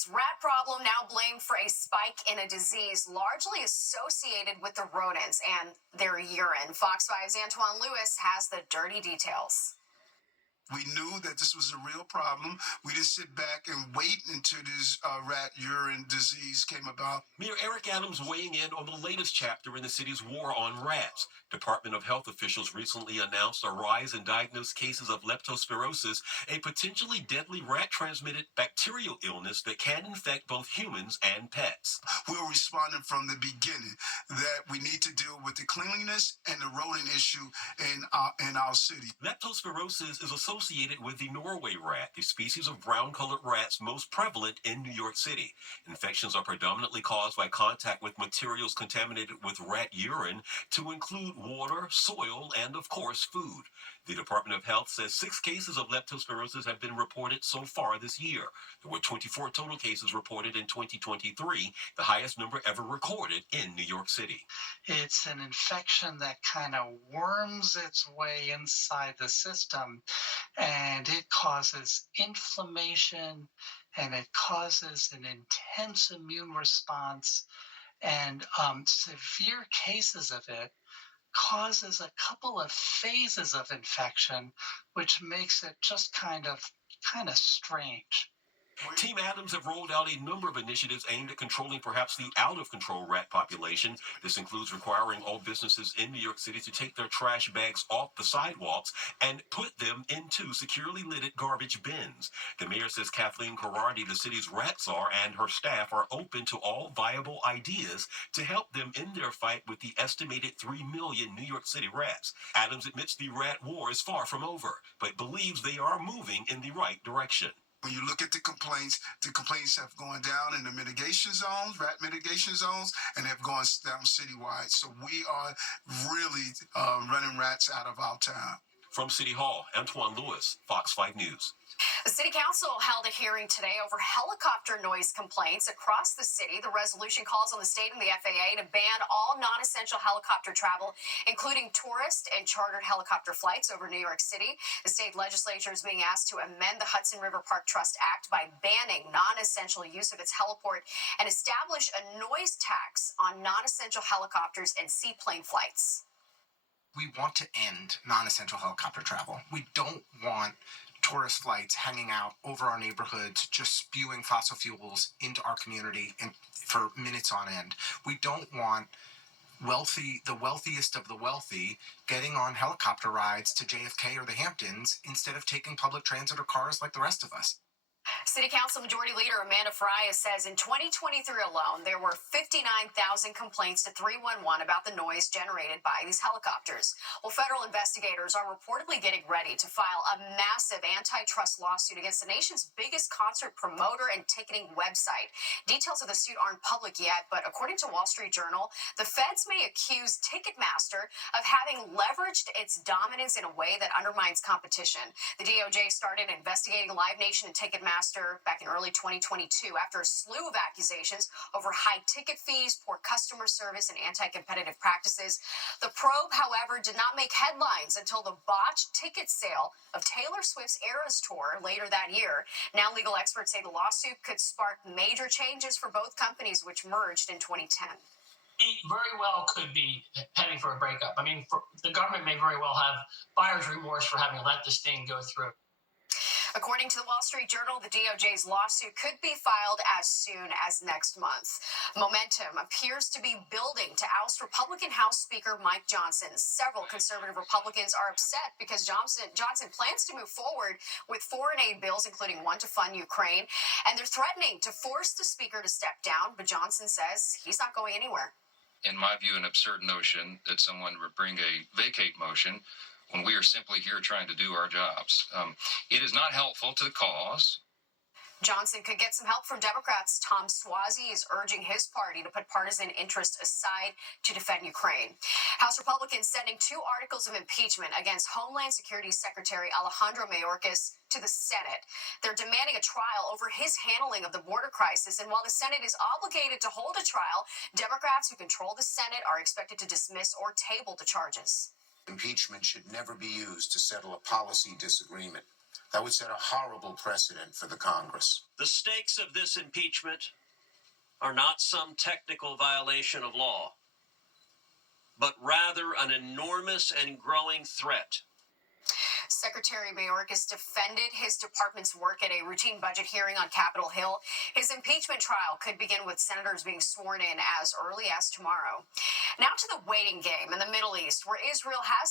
city's rat problem now blamed for a spike in a disease largely associated with the rodents and their urine. Fox 5's Antoine Lewis has the dirty details. We knew that this was a real problem. We didn't sit back and wait until this rat urine disease came about. Mayor Eric Adams weighing in on the latest chapter in the city's war on rats. Department of Health officials recently announced a rise in diagnosed cases of leptospirosis, a potentially deadly rat-transmitted bacterial illness that can infect both humans and pets. We're responding from the beginning that we need to deal with the cleanliness and the rodent issue in our city. Leptospirosis is associated with the Norway rat, the species of brown-colored rats most prevalent in New York City. Infections are predominantly caused by contact with materials contaminated with rat urine, to include water, soil, and, of course, food. The Department of Health says 6 cases of leptospirosis have been reported so far this year. There were 24 total cases reported in 2023, the highest number ever recorded in New York City. It's an infection that kind of worms its way inside the system, and it causes inflammation, and it causes an intense immune response, and severe cases of it causes a couple of phases of infection, which makes it just kind of strange. Team Adams have rolled out a number of initiatives aimed at controlling perhaps the out-of-control rat population. This includes requiring all businesses in New York City to take their trash bags off the sidewalks and put them into securely lidded garbage bins. The mayor says Kathleen Karardi, the city's rat czar, and her staff are open to all viable ideas to help them in their fight with the estimated 3 million New York City rats. Adams admits the rat war is far from over, but believes they are moving in the right direction. When you look at the complaints have gone down in the mitigation zones, rat mitigation zones, and have gone down citywide. So we are really running rats out of our town. From City Hall, Antoine Lewis, Fox 5 News. The City Council held a hearing today over helicopter noise complaints across the city. The resolution calls on the state and the FAA to ban all non-essential helicopter travel, including tourist and chartered helicopter flights over New York City. The state legislature is being asked to amend the Hudson River Park Trust Act by banning non-essential use of its heliport and establish a noise tax on non-essential helicopters and seaplane flights. We want to end non-essential helicopter travel. We don't want tourist flights hanging out over our neighborhoods, just spewing fossil fuels into our community and for minutes on end. We don't want the wealthiest of the wealthy getting on helicopter rides to JFK or the Hamptons instead of taking public transit or cars like the rest of us. City Council Majority Leader Amanda Farias says in 2023 alone, there were 59,000 complaints to 311 about the noise generated by these helicopters. Well, federal investigators are reportedly getting ready to file a massive antitrust lawsuit against the nation's biggest concert promoter and ticketing website. Details of the suit aren't public yet, but according to Wall Street Journal, the feds may accuse Ticketmaster of having leveraged its dominance in a way that undermines competition. The DOJ started investigating Live Nation and Ticketmaster back in early 2022 after a slew of accusations over high ticket fees, poor customer service, and anti-competitive practices. The probe, however, did not make headlines until the botched ticket sale of Taylor Swift's Eras Tour later that year. Now legal experts say the lawsuit could spark major changes for both companies, which merged in 2010. It very well could be heading for a breakup. I mean, the government may very well have buyer's remorse for having let this thing go through. According to the Wall Street Journal, the DOJ's lawsuit could be filed as soon as next month. Momentum appears to be building to oust Republican House Speaker Mike Johnson. Several conservative Republicans are upset because Johnson plans to move forward with foreign aid bills, including one to fund Ukraine, and they're threatening to force the speaker to step down, but Johnson says he's not going anywhere. In my view, an absurd notion that someone would bring a vacate motion when we are simply here trying to do our jobs. It is not helpful to the cause. Johnson could get some help from Democrats. Tom Suozzi is urging his party to put partisan interests aside to defend Ukraine. House Republicans sending 2 articles of impeachment against Homeland Security Secretary Alejandro Mayorkas to the Senate. They're demanding a trial over his handling of the border crisis. And while the Senate is obligated to hold a trial, Democrats who control the Senate are expected to dismiss or table the charges. Impeachment should never be used to settle a policy disagreement. That would set a horrible precedent for the Congress. The stakes of this impeachment are not some technical violation of law, but rather an enormous and growing threat. Secretary Mayorkas defended his department's work at a routine budget hearing on Capitol Hill. His impeachment trial could begin with senators being sworn in as early as tomorrow. Now to the waiting game in the Middle East, where Israel has